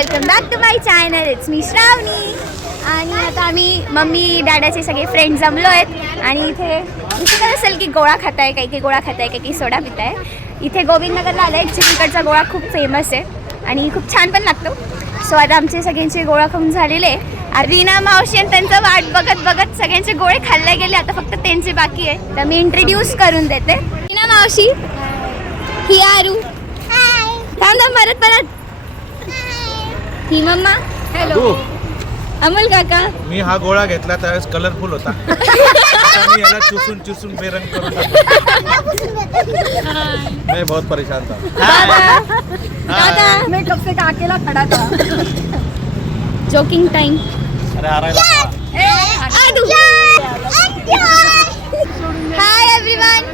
Welcome back to my channel. It's me Shravani. आणि आता आम्ही मम्मी डॅडाचे सगळे फ्रेंड जमलो आहेत आणि इथे दिसत असेल की गोळा खाताय, काही गोळा खाताय, काही सोडा पिताय. इथे गोविंदनगरला आलं आहे. चिकनचा गोळा खूप फेमस आहे आणि खूप छान पण लागतो. सो आता आमचे सगळ्यांचे गोळा खाऊन झालेले आहे. रीना मावशी आणि त्यांचं वाट बघत बघत सगळ्यांचे गोळे खाल्ले गेले. आता फक्त त्यांचे बाकी आहे. तर मी इंट्रोड्यूस करून देते. रीना मावशी, ही आरू, थांब परत ही मम्मा, हॅलो. अमोल काका. मी हा गोळा घेतला त्यावेळेस कलरफुल होता. आता मी याला चुसून बेरंग करून मैं बहुत परेशान था. मैं कब से काकेला खड़ा था. Joking time. अरे हरायला. Hi everyone.